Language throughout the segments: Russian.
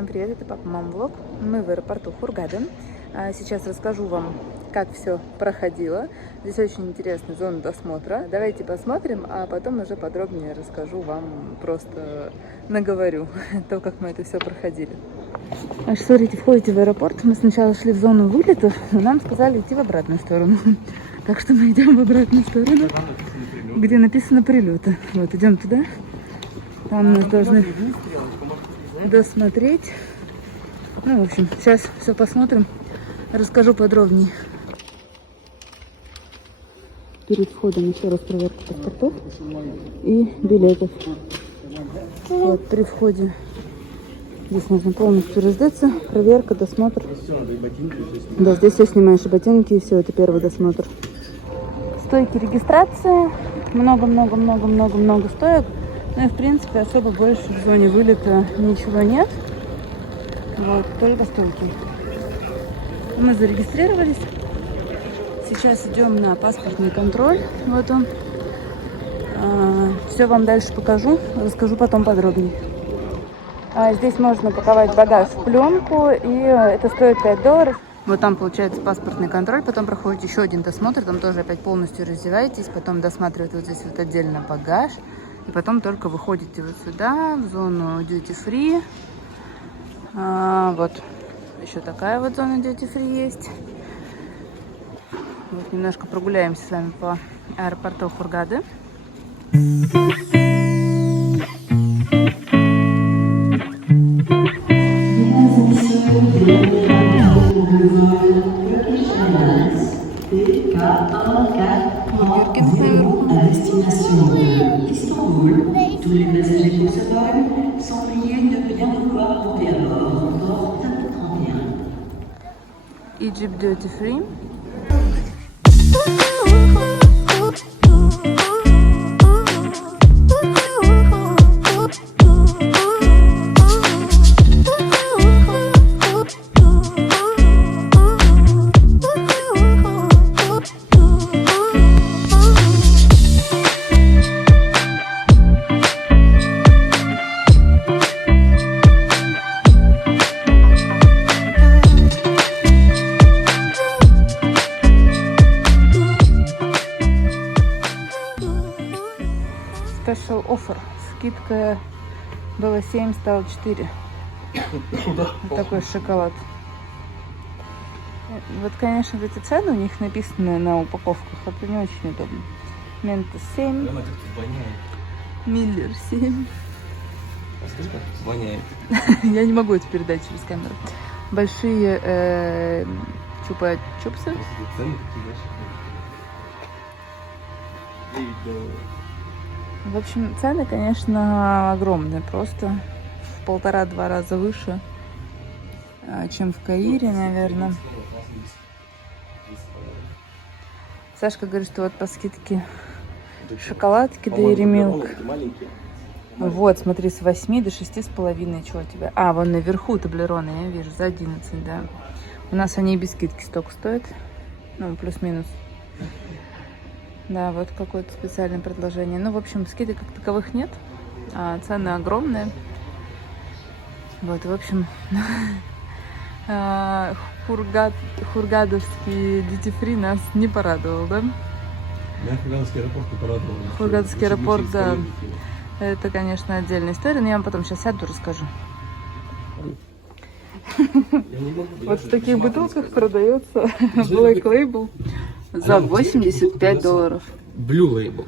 Всем привет, это Папа Мама Влог. Мы в аэропорту Хургада. Сейчас расскажу вам, как все проходило. Здесь очень интересная зона досмотра. Давайте посмотрим, а потом уже подробнее расскажу вам, просто наговорю то, как мы это все проходили. Смотрите, входите в аэропорт. Мы сначала шли в зону вылетов, но нам сказали идти в обратную сторону. Так что мы идем в обратную сторону, где написано прилеты. Вот, идем туда. Там нас должны досмотреть. Ну, в общем, сейчас все посмотрим. Расскажу подробнее. Перед входом еще раз проверка паспортов и билетов. Вот, при входе здесь нужно полностью раздеться. Проверка, досмотр. Да, здесь все снимаешь, и ботинки, и все, это первый досмотр. Стойки регистрации. Много стоек. Ну и в принципе особо больше в зоне вылета ничего нет. Вот, только стойки. Мы зарегистрировались. Сейчас идем на паспортный контроль. Вот он. Все вам дальше покажу. Расскажу потом подробнее. Здесь можно паковать багаж в пленку. И это стоит $5. Вот там получается паспортный контроль. Потом проходит еще один досмотр. Там тоже опять полностью раздеваетесь. Потом досматривают вот здесь вот отдельно багаж. И потом только выходите вот сюда, в зону duty free. Вот еще такая вот зона duty free есть. Вот немножко прогуляемся с вами по аэропорту Хургады. Tous les passagers pour ce vol sont priés de bien vouloir monter à bord, porte 31. Egypt Duty Free. Special offer. Скидка было 7, стало 4. Вот такой шоколад. Вот, конечно, эти цены у них написаны на упаковках. Это не очень удобно. Ментос 7. Миллер 7. Расскажи, как тут воняет. Я не могу это передать через камеру. Большие чупа-чупсы. Цены такие, знаешь. В общем, цены, конечно, огромные. Просто в 1,5-2 раза выше, чем в Каире, наверное. Сашка говорит, что вот по скидке шоколадки Dairy Milk. Вот, смотри, с 8 до 6,5. Чего у тебя? Вон наверху таблероны, я вижу, за 11, да. У нас они и без скидки столько стоят. Ну, плюс-минус. Да, вот какое-то специальное предложение. Ну, в общем, скидок как таковых нет, а цены огромные. Вот, в общем, хургадовский duty free нас не порадовал, да? Меня Хургадовский аэропорт не порадовал. Хургадовский аэропорт, да. Это, конечно, отдельная история, но я вам потом сейчас сяду, расскажу. Вот в таких бутылках продается Black Label за $85. Blue Label.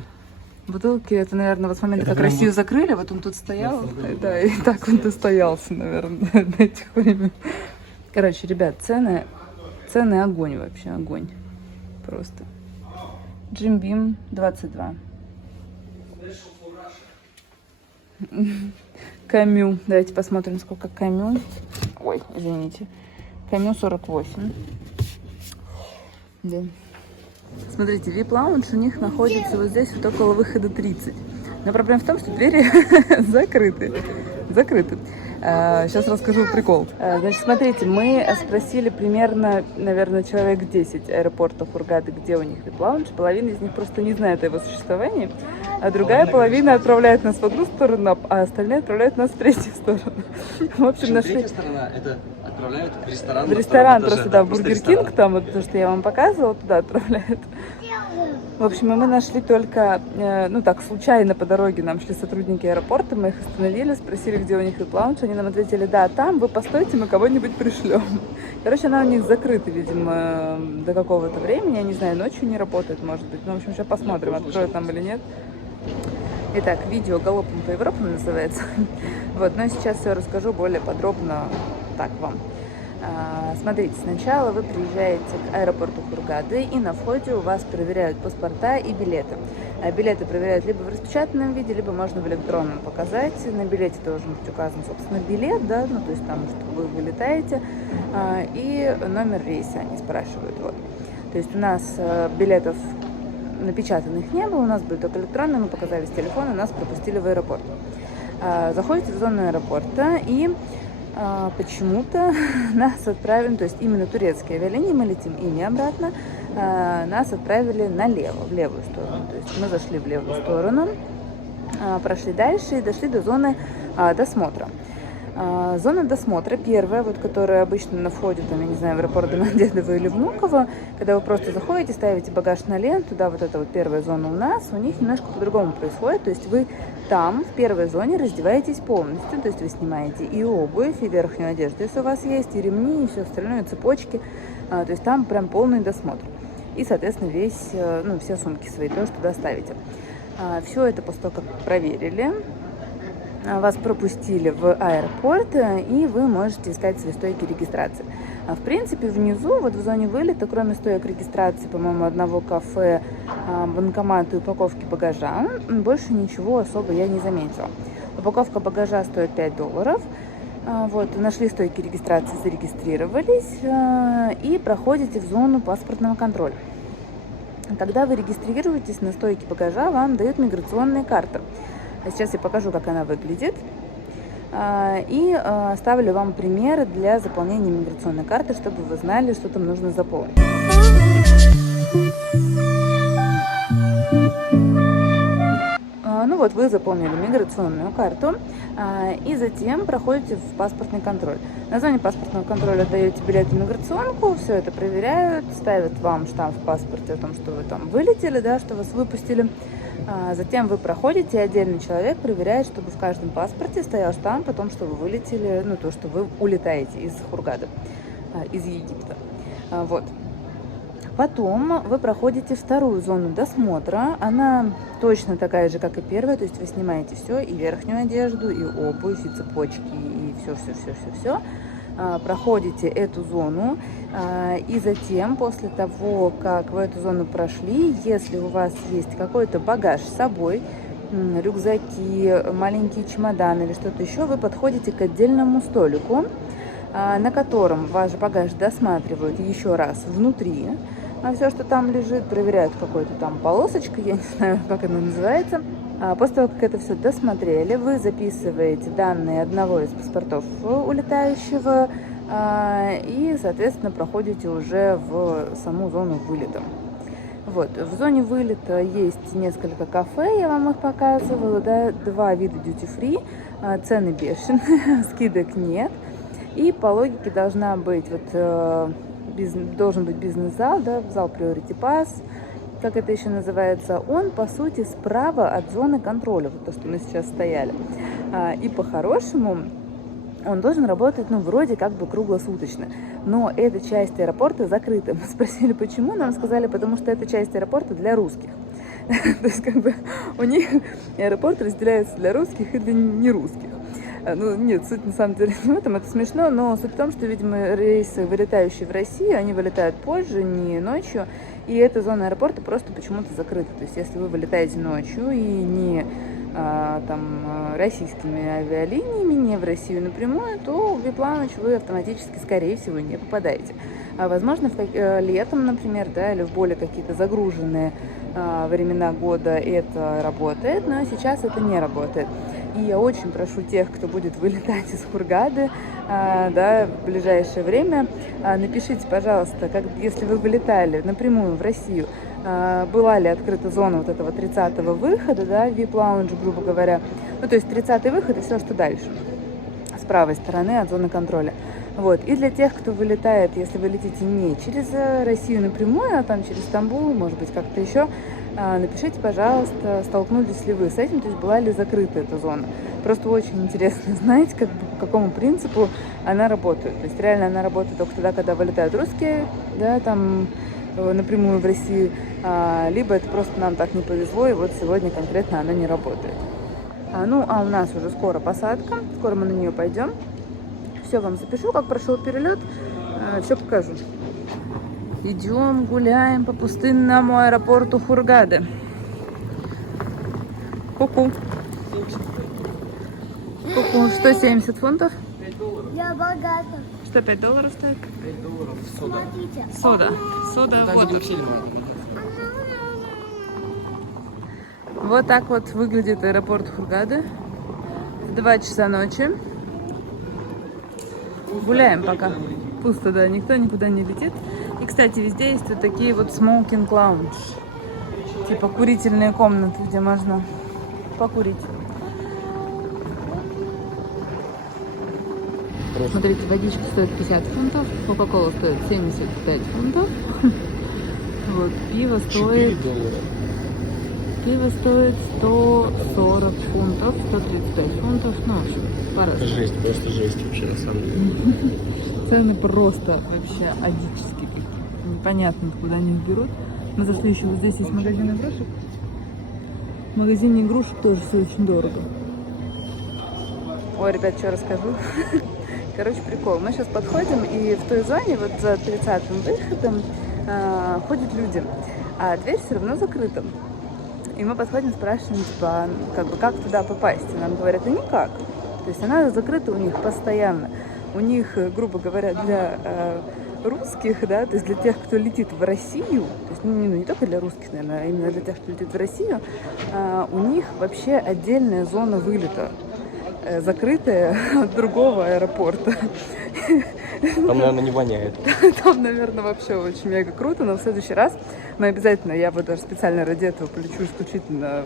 Бутылки, это, наверное, вот с момента, как Россию закрыли, вот он тут стоял, да, и так он достоялся, наверное, до этих времен. Короче, ребят, цены огонь вообще, огонь. Просто. Jim Beam 22. Камю. Давайте посмотрим, сколько Камю. Ой, извините. Камю 48. Да. Смотрите, VIP-лаунж у них находится вот здесь, вот около выхода 30. Но проблема в том, что двери закрыты. Сейчас расскажу прикол. Значит, смотрите, мы спросили примерно, наверное, человек 10 аэропортов Хургады, где у них вип-лаунж. Половина из них просто не знает о его существовании, а другая половина отправляет нас в одну сторону, а остальные отправляют нас в третью сторону. В общем, нашли... Третья сторона — это отправляют в ресторан. В ресторан просто, да, в Бургер Кинг, там вот то, что я вам показывала, туда отправляют. В общем, и мы нашли только, ну так, случайно по дороге нам шли сотрудники аэропорта, мы их остановили, спросили, где у них вип-лаунж, они нам ответили: да, там, вы постойте, мы кого-нибудь пришлем. Короче, она у них закрыта, видимо, до какого-то времени, я не знаю, ночью не работает, может быть, ну, в общем, сейчас посмотрим, откроют там или нет. Итак, видео «Галопом по Европам» называется. Вот, но сейчас все расскажу более подробно так вам. Смотрите, сначала вы приезжаете к аэропорту Хургады, и на входе у вас проверяют паспорта и билеты. Билеты проверяют либо в распечатанном виде, либо можно в электронном показать. На билете должен быть указан, собственно, билет, да, ну, то есть там, что вы вылетаете, и номер рейса они спрашивают. Вот. То есть у нас билетов напечатанных не было, у нас были только электронные, мы показали с телефона, нас пропустили в аэропорт. Заходите в зону аэропорта, и почему-то нас отправили, то есть именно турецкие авиалинии, мы летим ими обратно, нас отправили налево, в левую сторону. То есть мы зашли в левую сторону, прошли дальше и дошли до зоны досмотра. Зона досмотра первая, вот, которая обычно на входе, там, я не знаю, в аэропорт Домодедово или Внуково, когда вы просто заходите, ставите багаж на ленту, да, вот эта вот первая зона у нас, у них немножко по-другому происходит, то есть вы там, в первой зоне, раздеваетесь полностью, то есть вы снимаете и обувь, и верхнюю одежду, если у вас есть, и ремни, и все остальное, и цепочки, то есть там прям полный досмотр. И, соответственно, все сумки свои тоже туда ставите. Все это после того, как проверили, вас пропустили в аэропорт, и вы можете искать свои стойки регистрации. В принципе, внизу, вот в зоне вылета, кроме стоек регистрации, по-моему, одного кафе, банкомата и упаковки багажа, больше ничего особо я не заметила. Упаковка багажа стоит $5. Вот, нашли стойки регистрации, зарегистрировались и проходите в зону паспортного контроля. Когда вы регистрируетесь на стойке багажа, вам дают миграционная карта. Сейчас я покажу, как она выглядит, и ставлю вам примеры для заполнения миграционной карты, чтобы вы знали, что там нужно заполнить. Ну вот, вы заполнили миграционную карту, и затем проходите в паспортный контроль. На зоне паспортного контроля даете билет и миграционку, все это проверяют, ставят вам штамп в паспорте о том, что вы там вылетели, да, что вас выпустили. Затем вы проходите, и отдельный человек проверяет, чтобы в каждом паспорте стоял штамп о том, что вы вылетели, ну, то, что вы улетаете из Хургады, из Египта. Вот. Потом вы проходите вторую зону досмотра. Она точно такая же, как и первая, то есть вы снимаете все, и верхнюю одежду, и обувь, и цепочки, и все. Проходите эту зону, и затем, после того, как вы эту зону прошли, если у вас есть какой-то багаж с собой, рюкзаки, маленькие чемоданы или что-то еще, вы подходите к отдельному столику, на котором ваш багаж досматривают еще раз внутри, все, что там лежит, проверяют какой-то там полосочкой, я не знаю, как она называется. После того, как это все досмотрели, вы записываете данные одного из паспортов улетающего и, соответственно, проходите уже в саму зону вылета. Вот. В зоне вылета есть несколько кафе, я вам их показывала, да, 2 вида duty-free, цены бешеные, скидок нет. И по логике должен быть бизнес-зал, да, зал Priority Pass, как это еще называется. Он, по сути, справа от зоны контроля, вот то, что мы сейчас стояли. И по-хорошему он должен работать, ну, вроде как бы круглосуточно. Но эта часть аэропорта закрыта. Мы спросили, почему? Нам сказали, потому что эта часть аэропорта для русских. То есть, как бы, у них аэропорт разделяется для русских и для нерусских. Ну, нет, суть на самом деле не в этом, это смешно, но суть в том, что, видимо, рейсы, вылетающие в Россию, они вылетают позже, не ночью, и эта зона аэропорта просто почему-то закрыта. То есть, если вы вылетаете ночью и не российскими авиалиниями, не в Россию напрямую, то в вип-лаунж вы автоматически, скорее всего, не попадаете. Возможно, летом, например, да, или в более какие-то загруженные времена года это работает, но сейчас это не работает. И я очень прошу тех, кто будет вылетать из Хургады, да, в ближайшее время, напишите, пожалуйста, если вы вылетали напрямую в Россию, была ли открыта зона вот этого 30-го выхода, да, VIP-лаунж, грубо говоря. Ну, то есть 30-й выход и все, что дальше, с правой стороны от зоны контроля. Вот. И для тех, кто вылетает, если вы летите не через Россию напрямую, а там через Стамбул, может быть, как-то еще, напишите, пожалуйста, столкнулись ли вы с этим, то есть была ли закрыта эта зона. Просто очень интересно знать, по какому принципу она работает. То есть реально она работает только тогда, когда вылетают русские, да, там напрямую в Россию, либо это просто нам так не повезло, и вот сегодня конкретно она не работает. У нас уже скоро посадка, скоро мы на нее пойдем. Все вам запишу, как прошел перелет, все покажу. Идем, гуляем по пустынному аэропорту Хургады. Ку-ку. Ку-ку. Что, 70 фунтов? Я богата. Что, $5 стоит? $5 сода. Смотрите. Сода, Там вот. где вообще не можно. Вот так вот выглядит аэропорт Хургады. В 2 часа ночи. Гуляем пока. Пусто, да, никто никуда не летит. И, кстати, везде есть вот такие вот smoking lounge. Типа курительные комнаты, где можно покурить. Смотрите, водичка стоит 50 фунтов, кока-кола стоит 75 фунтов. Вот, пиво стоит... Пиво стоит 140 фунтов, 135 фунтов, ну, в общем, по-разному. Жесть, просто жесть вообще, на самом деле. Цены просто вообще адические. Непонятно, откуда они их берут. Мы зашли еще, вот здесь есть магазин игрушек. В магазине игрушек тоже все очень дорого. Ой, ребят, что расскажу? Короче, прикол. Мы сейчас подходим, и в той зоне, вот за 30-м выходом, ходят люди, а дверь все равно закрыта. И мы подходим, спрашиваем, типа, как туда попасть? И нам говорят, никак. То есть она закрыта у них постоянно. У них, грубо говоря, для русских, да, то есть для тех, кто летит в Россию, то есть не только для русских, наверное, а именно для тех, кто летит в Россию, у них вообще отдельная зона вылета, закрытая от другого аэропорта. Там, наверное, не воняет. Там, наверное, вообще очень мега круто, но в следующий раз мы обязательно, я вот даже специально ради этого полечу исключительно...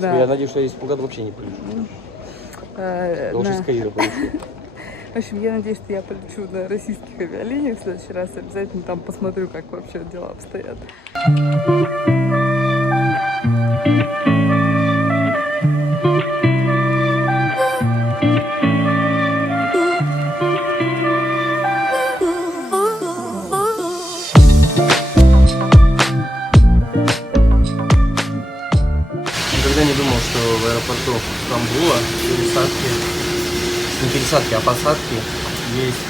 Я надеюсь, что я из Пугада вообще не полечу. Лучше с Каира полечу. В общем, я надеюсь, что я полечу на российских авиалиниях в следующий раз. Обязательно там посмотрю, как вообще дела обстоят. Никогда не думал, что в аэропорту Стамбула не пересадки, а посадки есть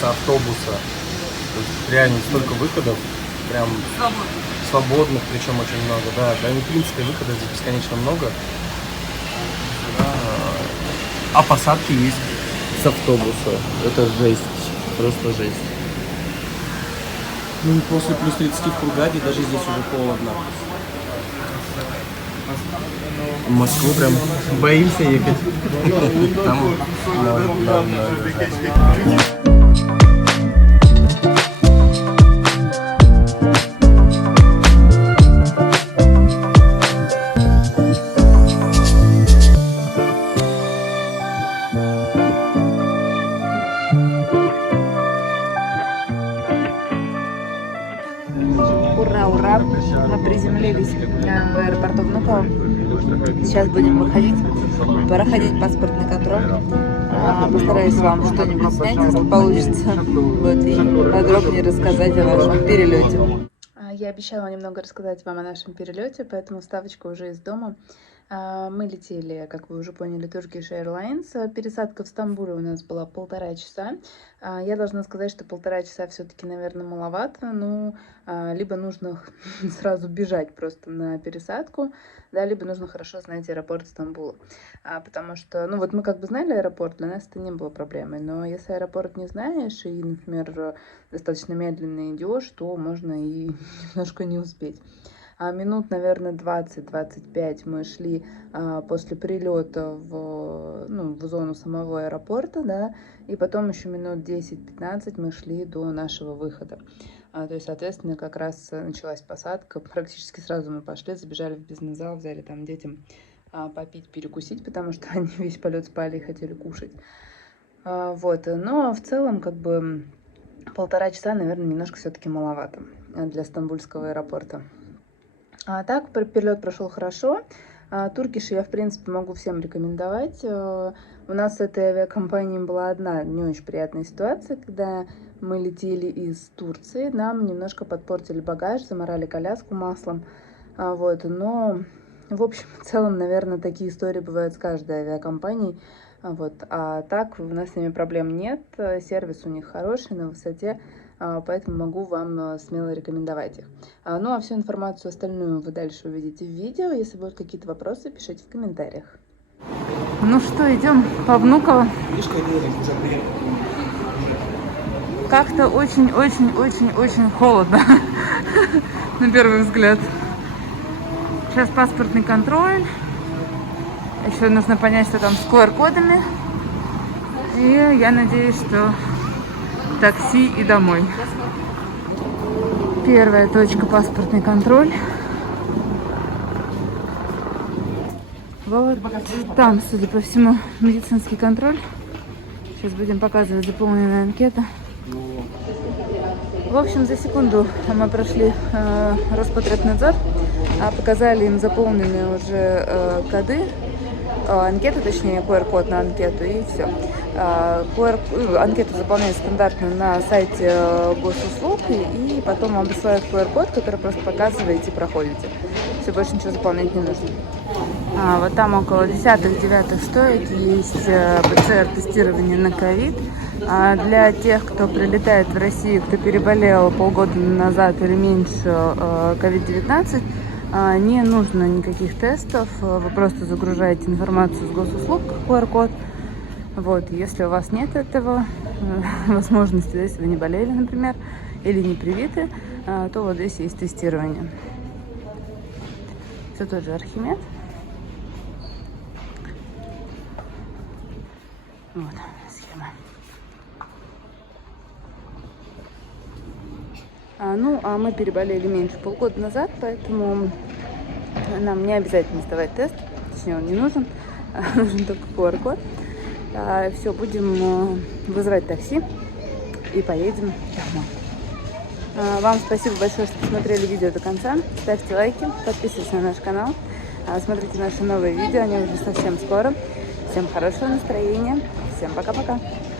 с автобуса. То есть реально столько выходов, прям свободных, причем очень много. Да, в принципе, выходов здесь бесконечно много. А посадки есть с автобуса. Это жесть, просто жесть. Ну, после плюс 30 в Хургаде даже здесь уже холодно. В Москву прям боимся ехать. Там Ура, ура! Мы приземлились в аэропорту Внуково. Сейчас будем выходить, проходить паспортный контроль. Постараюсь вам что-нибудь снять, если получится, вот, и подробнее рассказать о вашем перелете. Я обещала немного рассказать вам о нашем перелете, поэтому вставочка уже из дома. Мы летели, как вы уже поняли, Turkish Airlines. Пересадка в Стамбуле у нас была 1,5 часа. Я должна сказать, что 1,5 часа все-таки, наверное, маловато. Ну, либо нужно сразу бежать просто на пересадку, да, либо нужно хорошо знать аэропорт Стамбула. Потому что, ну вот мы как бы знали аэропорт, для нас это не было проблемой. Но если аэропорт не знаешь и, например, достаточно медленно идешь, то можно и немножко не успеть. Минут, наверное, 20-25 мы шли после прилета в зону самого аэропорта, да, и потом еще минут 10-15 мы шли до нашего выхода. То есть, соответственно, как раз началась посадка. Практически сразу мы пошли, забежали в бизнес-зал, взяли там детям попить, перекусить, потому что они весь полет спали и хотели кушать. Вот, но в целом, как бы, 1,5 часа, наверное, немножко все-таки маловато для стамбульского аэропорта. А так, перелет прошел хорошо. Туркиш я, в принципе, могу всем рекомендовать. У нас с этой авиакомпанией была одна не очень приятная ситуация, когда мы летели из Турции. Нам немножко подпортили багаж, заморали коляску маслом. Вот, но, в общем, в целом, наверное, такие истории бывают с каждой авиакомпанией. Вот. А так у нас с ними проблем нет, сервис у них хороший, на высоте, поэтому могу вам смело рекомендовать их. Ну а всю информацию остальную вы дальше увидите в видео. Если будут какие-то вопросы, пишите в комментариях. Ну что, идем по Внуково. Как-то очень-очень-очень-очень холодно, на первый взгляд. Сейчас паспортный контроль. Еще нужно понять, что там с QR-кодами. И я надеюсь, что такси и домой. Первая точка — паспортный контроль. Вот там, судя по всему, медицинский контроль. Сейчас будем показывать заполненную анкету. В общем, за секунду мы прошли Роспотребнадзор, показали им заполненные уже коды. Анкету, точнее, QR-код на анкету, и все. Анкету заполняют стандартно на сайте госуслуг, и потом вам присылают QR-код, который просто показываете и проходите. Все, больше ничего заполнять не нужно. Вот там около 10-9 стоек есть ПЦР-тестирование на ковид. Для тех, кто прилетает в Россию, кто переболел полгода назад или меньше COVID-19, не нужно никаких тестов, вы просто загружаете информацию с госуслуг, QR-код. Вот, если у вас нет этого возможности, если вы не болели, например, или не привиты, то вот здесь есть тестирование. Все тот же Архимед. Вот схема. А мы переболели меньше полгода назад, поэтому нам не обязательно сдавать тест, точнее он не нужен, нужен только QR-код. Все, будем вызывать такси и поедем домой. Вам спасибо большое, что посмотрели видео до конца. Ставьте лайки, подписывайтесь на наш канал, смотрите наши новые видео, они уже совсем скоро. Всем хорошего настроения, всем пока-пока.